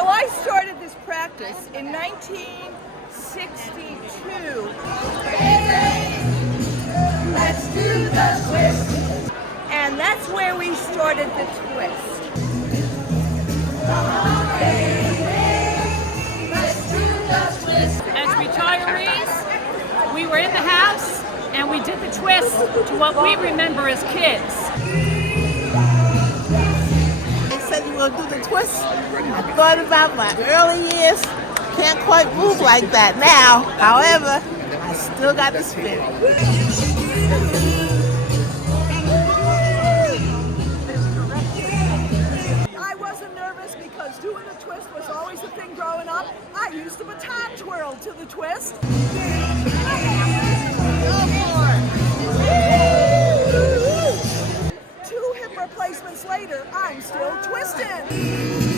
So I started this practice in 1962. Let's do the twist. And that's where we started the twist. Let's do the twist. As retirees, we were in the house and we did the twist to what we remember as kids. They said you were going to do the twist. I thought about my early years. Can't quite move like that now. However, I still got the spirit. I wasn't nervous because doing the twist was always a thing growing up. I used the baton twirl to the twist. Two hip replacements later, I'm still twisting.